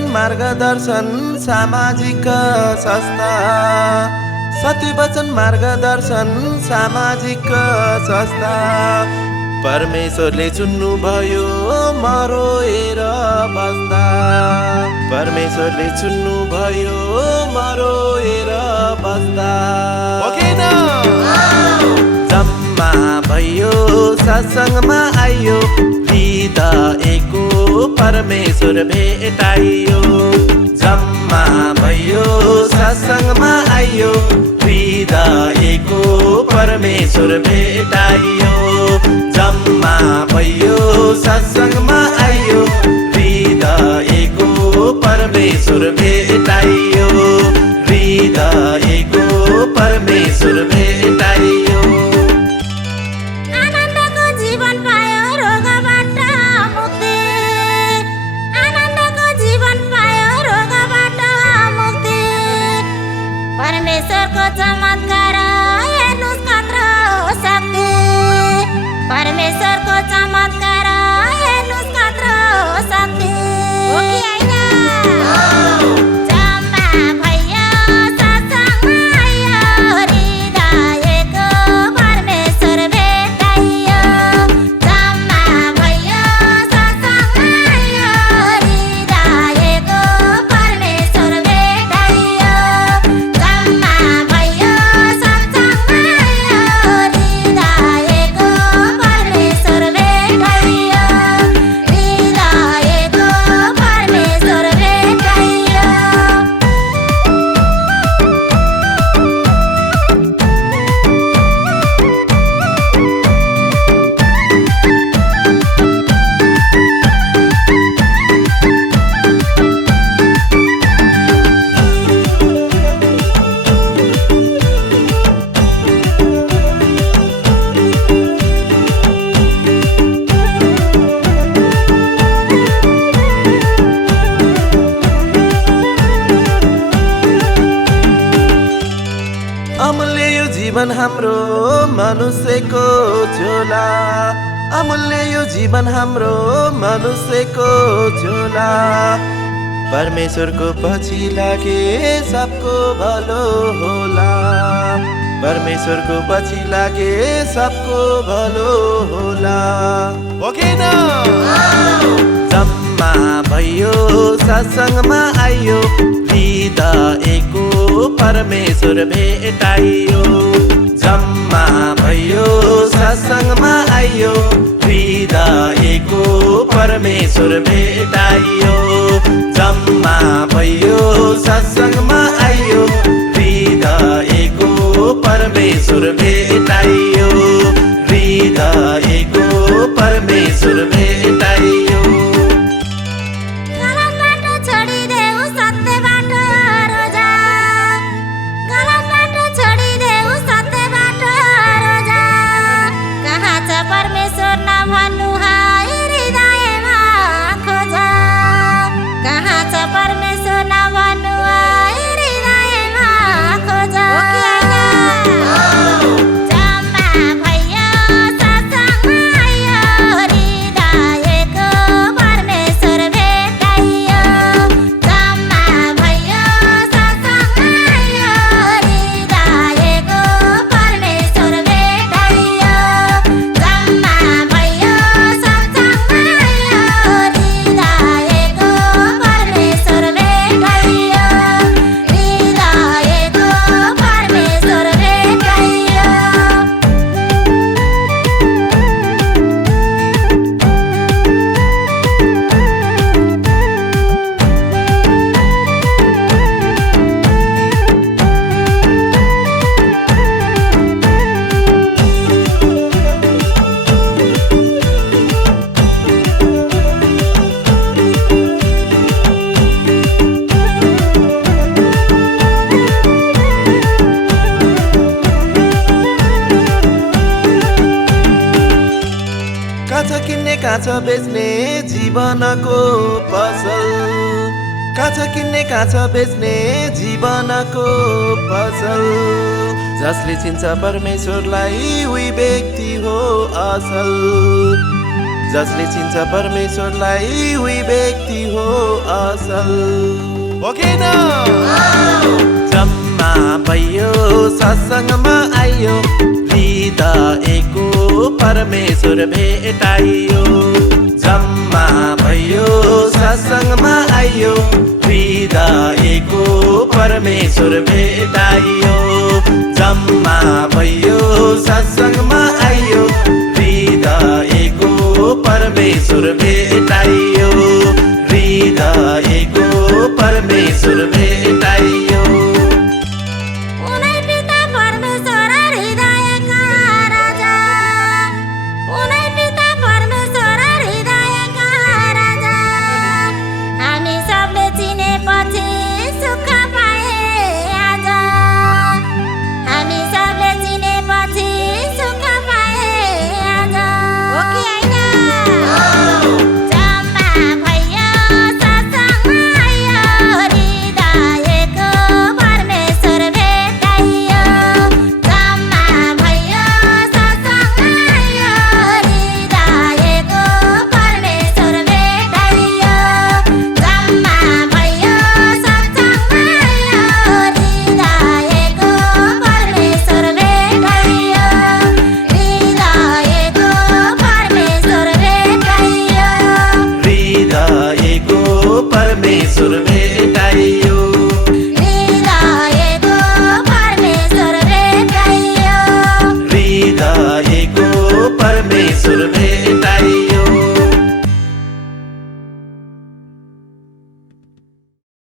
वचन मार्गदर्शन सामाजिक संस्था सत्य वचन मार्गदर्शन सामाजिक संस्था परमेश्वरले चुन्नु भयो मरोएर बस्दा परमेश्वरले चुन्नु भयो मरोएर बस्दा जम्मा भयो सत्संगमा आइयो हृदयको परमेश्वर भेटाइयो जम्मा भयो सत्संगमा आइयो हृदयको परमेश्वर भेटाइयो जम्मा भयो सत्संगमा आइयो हृदयको परमेश्वर भेटाइयो हृदयको परमेश्वर भेटाइयो परमेश्वरको चमत्कार हेर्नुस् कत्रो शक्ति परमेश्वरको चमत्कार हेर्नुस् कत्रो शक्ति हो कि हैन जम्मा भयो सत्संगमा आइयो हृदयको परमेश्वर भेटाइयो जम्मा भयो सत्संगमा आइयो हृदयको परमेश्वर भेटाइयो जम्मा भयो सत्संगमा आइयो हृदयको परमेश्वर भेटाइयो हृदयको परमेश्वर भेटाइयो अमूल्य यो जीवन हाम्रो मनुष्यको झोला अमूल्य यो जीवन हाम्रो मनुष्यको झोला परमेश्वरको पछि लागे सबको भलो होला परमेश्वरको पछि लागे सबको भलो होला हो कि न जम्मा भयो सत्संगमा आइयो हृदयको परमेश्वर भेटाइयो जम्मा भयो सत्संगमा आइयो हृदयको परमेश्वर भेटाइयो जम्मा भयो सत्संगमा आइयो हृदयको परमेश्वर भेटाइयो हृदयको परमेश्वर भेटाइयो परमेश्वर नभन्नु है हृदयमा खोज कहाँ छ परमेश्वर नभन्नु है हृदयमा खोज जम्मा भयो सत्संगमा आइयो हृदयको परमेश्वर भेटाइयो जम्मा भयो सत्संगमा आइयो हृदयको परमेश्वर भेटाइयो जम्मा भयो सत्संगमा आइयो हृदयको परमेश्वर भेटाइयो हृदयको परमेश्वर भेटाइयो काँच किन्ने काँच बेच्ने जीवनको पसल काँच किन्ने काँच बेच्ने जीवनको पसल जसले चिन्छ परमेश्वरलाई उही व्यक्ति हो असल जसले चिन्छ परमेश्वरलाई उही व्यक्ति हो असल हो कि न? जम्मा भयो सत्सङ्गमा आइयो हृदयको परमेश्वर भेटाइयो जम्मा भयो सत्सङ्गमा आइयो हृदयको परमेश्वर भेटाइयो जम्मा भयो सत्सङ्गमा आइयो हृदयको परमेश्वर भेटाइयो हृदयको परमेश्वर भेटाइयो परमेश्वर